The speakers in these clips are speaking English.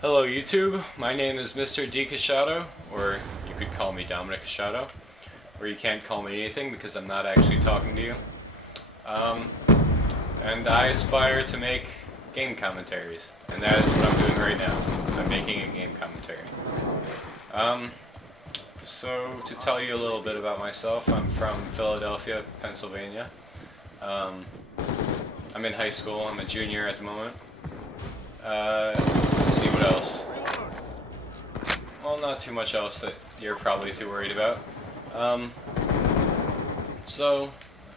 Hello YouTube, my name is Mr. D. Casciato, or you could call me Domenic Casciato, or you can't call me anything because I'm not actually talking to you. And I aspire to make game commentaries, and that is what I'm doing right now. I'm making a game commentary. So to tell you a little bit about myself, I'm from Philadelphia, Pennsylvania. I'm in high school, I'm a junior at the moment. Let's see what else. Well, not too much else that you're probably too worried about. So,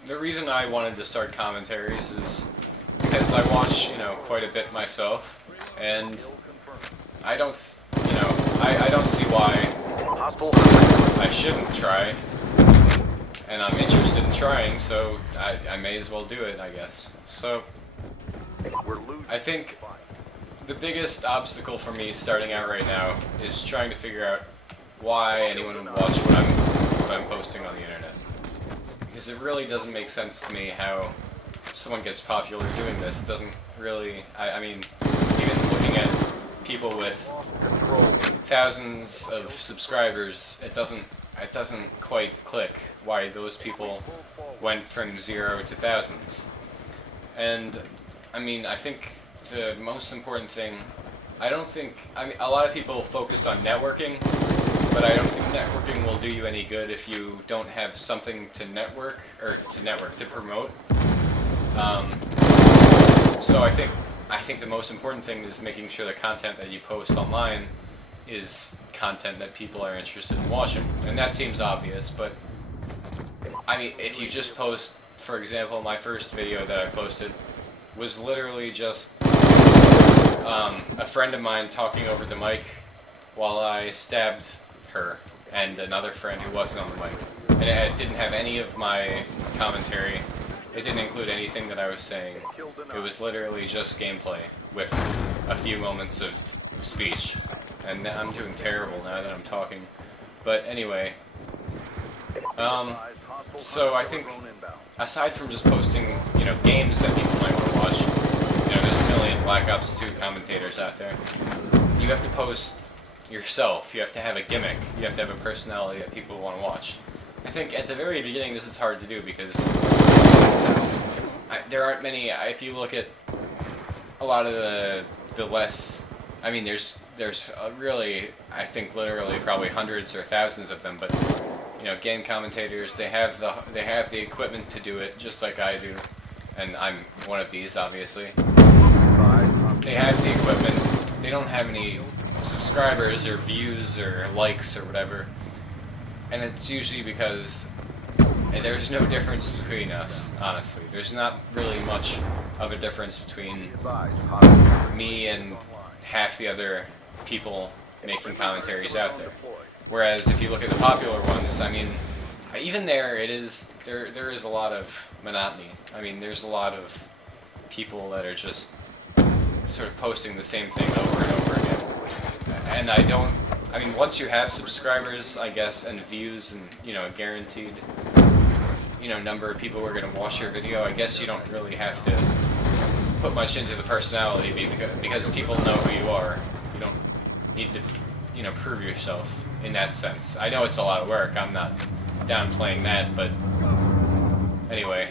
the reason I wanted to start commentaries is because I watch, quite a bit myself, and I don't, I don't see why I shouldn't try, and I'm interested in trying, so I may as well do it, I guess. So, I think the biggest obstacle for me starting out right now is trying to figure out why anyone would watch what I'm posting on the internet. Because it really doesn't make sense to me how someone gets popular doing this. It doesn't really, I mean, even looking at people with thousands of subscribers, it doesn't quite click why those people went from 0 to thousands. And, I mean, I think the most important thing, a lot of people focus on networking, but I don't think networking will do you any good if you don't have something to to promote. So I think the most important thing is making sure the content that you post online is content that people are interested in watching. And that seems obvious, but I mean, if you just post, for example, my first video that I posted was literally just a friend of mine talking over the mic while I stabbed her and another friend who wasn't on the mic. And it didn't have any of my commentary. It didn't include anything that I was saying. It was literally just gameplay with a few moments of speech. And I'm doing terrible now that I'm talking. But anyway, so I think aside from just posting, games that people might want to watch, there's a million Black Ops 2 commentators out there. You have to post yourself. You have to have a gimmick. You have to have a personality that people want to watch. I think at the very beginning this is hard to do because there aren't many. If you look at a lot of the less, I mean, there's really, I think literally probably hundreds or thousands of them, but game commentators, they have the equipment to do it just like I do, and I'm one of these, obviously. They have the equipment. They don't have any subscribers or views or likes or whatever, and it's usually because there's no difference between us, honestly. There's not really much of a difference between me and half the other people making commentaries out there. Whereas if you look at the popular ones, I mean, even there is a lot of monotony. I mean, there's a lot of people that are just sort of posting the same thing over and over again. And I mean, once you have subscribers, I guess, and views and, a guaranteed, number of people who are going to watch your video, I guess you don't really have to put much into the personality because people know who you are. You don't need to, prove yourself in that sense. I know it's a lot of work. I'm not downplaying that, but anyway.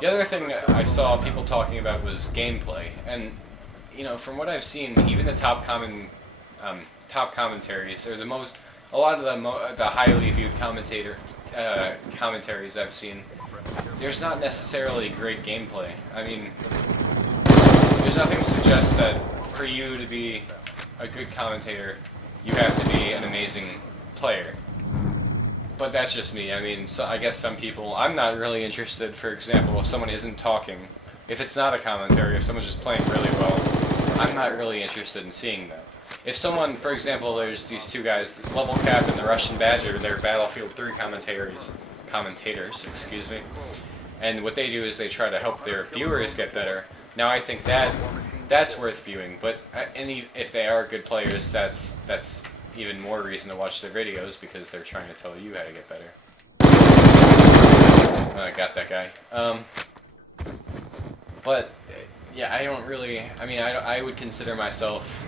The other thing I saw people talking about was gameplay, and from what I've seen, even the top commentaries, or a lot of the highly viewed commentaries I've seen, there's not necessarily great gameplay. I mean, there's nothing to suggest that for you to be a good commentator, you have to be an amazing player. But that's just me. I mean, I guess some people, I'm not really interested, for example, if someone isn't talking, if it's not a commentary, if someone's just playing really well, I'm not really interested in seeing that. If someone, for example, there's these two guys, Level Cap and the Russian Badger, they're Battlefield 3 commentators, excuse me, and what they do is they try to help their viewers get better. Now I think that's worth viewing, but if they are good players, that's even more reason to watch their videos because they're trying to tell you how to get better. I got that guy. But yeah, I don't really. I mean, I would consider myself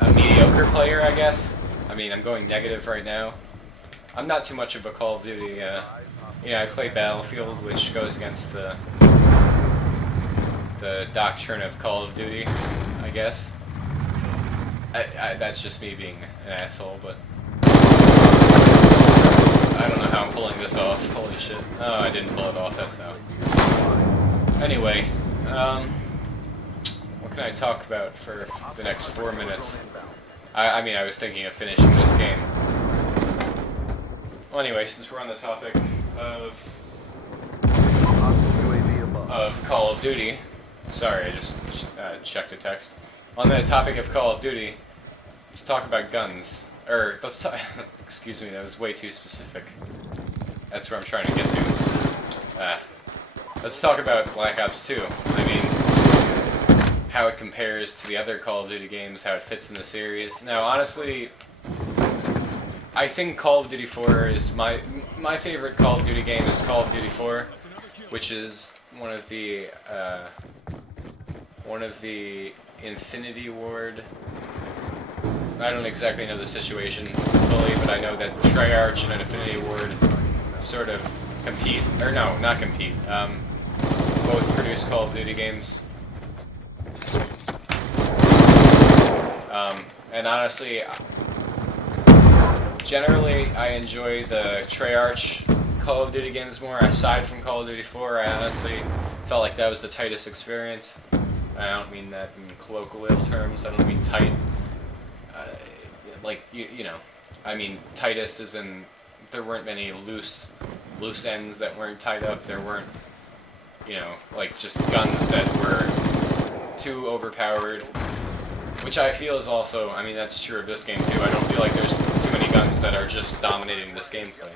a mediocre player, I guess. I mean, I'm going negative right now. I'm not too much of a Call of Duty, I play Battlefield, which goes against the doctrine of Call of Duty, I guess. That's just me being an asshole, but I don't know how I'm pulling this off. Holy shit. Oh, I didn't pull it off, that's how. Anyway, what can I talk about for the next 4 minutes? I mean, I was thinking of finishing this game. Well, anyway, since we're on the topic of Call of Duty, sorry, I just checked a text. On the topic of Call of Duty, let's talk about guns. Or, let's talk, excuse me, that was way too specific. That's where I'm trying to get to. Let's talk about Black Ops 2. I mean, how it compares to the other Call of Duty games, how it fits in the series. Now, honestly, I think Call of Duty 4 is my favorite Call of Duty game is Call of Duty 4, which is one of the Infinity Ward. I don't exactly know the situation fully, but I know that Treyarch and Infinity Ward sort of compete, or no, not compete. Both produce Call of Duty games. And honestly, generally, I enjoy the Treyarch Call of Duty games more. Aside from Call of Duty 4, I honestly felt like that was the tightest experience. I don't mean that in colloquial terms. I don't mean tight. Like, you know, I mean tightest as in there weren't many loose ends that weren't tied up. There weren't, you know, like just guns that were too overpowered. Which I feel is also, I mean, that's true of this game too. I don't feel like there's too many guns that are just dominating this gameplay.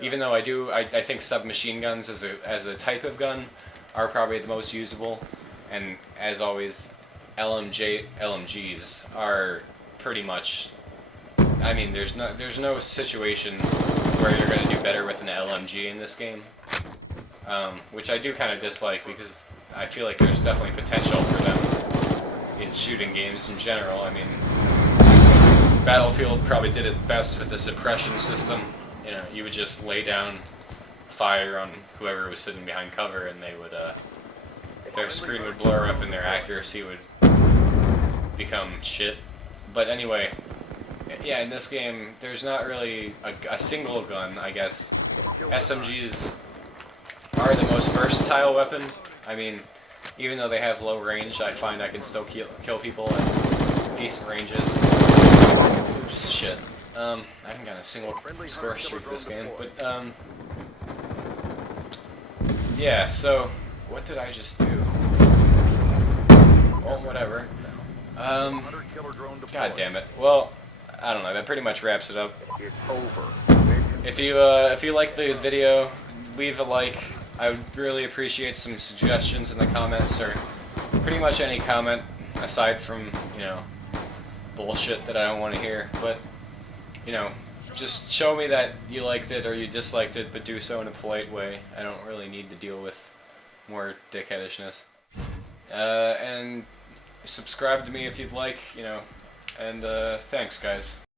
Even though I think submachine guns as a type of gun are probably the most usable, and as always, LMGs are pretty much. I mean, there's no situation where you're going to do better with an LMG in this game, which I do kind of dislike because I feel like there's definitely potential for them in shooting games in general. I mean, Battlefield probably did it best with the suppression system. You know, you would just lay down fire on whoever was sitting behind cover, and they would, their screen would blur up and their accuracy would become shit. But anyway, yeah, in this game, there's not really a single gun, I guess. SMGs are the most versatile weapon. I mean, even though they have low range, I find I can still kill people at decent ranges. Oops, shit. I haven't got a single score streak this game, but, yeah, so, what did I just do? Well, whatever. God damn it. Well, I don't know, that pretty much wraps it up. It's over. If you like the video, leave a like. I would really appreciate some suggestions in the comments, or pretty much any comment, aside from, you know, bullshit that I don't want to hear. But, you know, just show me that you liked it or you disliked it, but do so in a polite way. I don't really need to deal with more dickheadishness. And subscribe to me if you'd like, you know, and thanks, guys.